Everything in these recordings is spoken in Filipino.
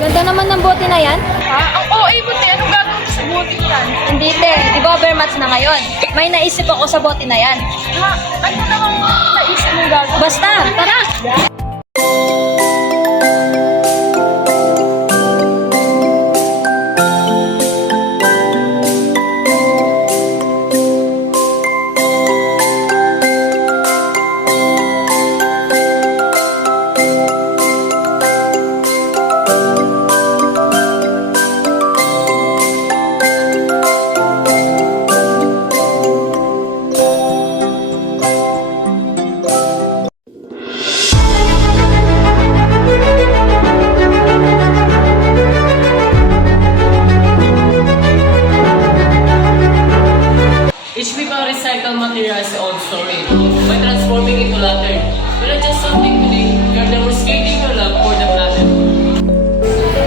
Ganda naman ng bote na yan. Ha? Ang OA mo, te. Anong gagawin mo sa bote yan? Hindi te, di ba overmatch na ngayon? May naisip ako sa bote na yan. Ha? Ano namang naisip mo gagawin? Basta, tara! HPP recycle material is the old story. By transforming into lantern, we're not just something today, we are demonstrating your love for the planet.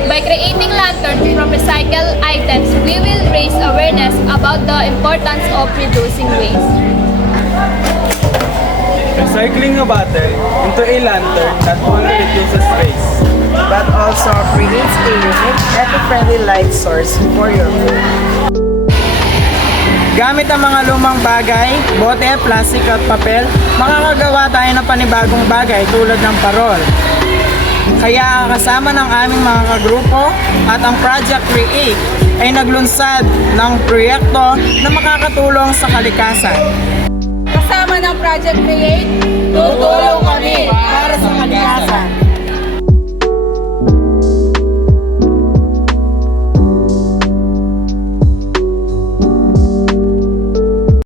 By creating lanterns from recycled items, we will raise awareness about the importance of reducing waste. Recycling a bottle into a lantern not only reduces waste, but also creates a unique eco-friendly light source for your food. gamit ang mga lumang bagay, bote, plastic at papel, makakagawa tayo ng panibagong bagay tulad ng parol. Kaya kasama ng aming mga kagrupo at ang Project Create ay naglunsad ng proyekto na makakatulong sa kalikasan. Kasama ng Project Create, tutulong